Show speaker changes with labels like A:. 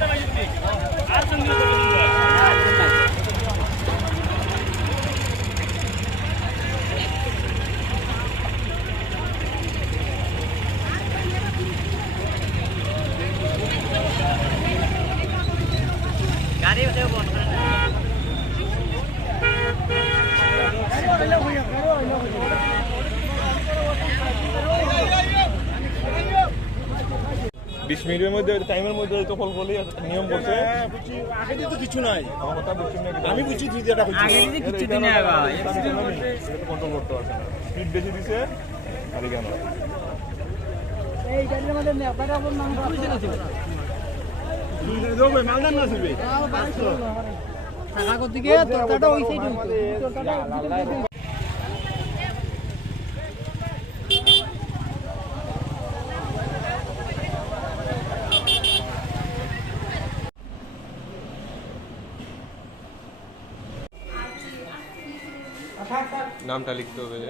A: आज বিশ মিনিটের মধ্যে টাইমের মধ্যে তো ফল বলেই নিয়ম করছে
B: হ্যাঁ, আগে দিয়ে তো কিছু নাই।
A: আমার কথা বুঝছেন না
B: আমি বুঝছি তুই যেটা করছিস
C: আগে যদি কিছু দিন আগে
A: কন্ট্রোল করতে পারছে না। স্পিড বেশি দিছে আর কেন
B: মালদার না ছিলবে
A: নামটা লিখতে হবে যে।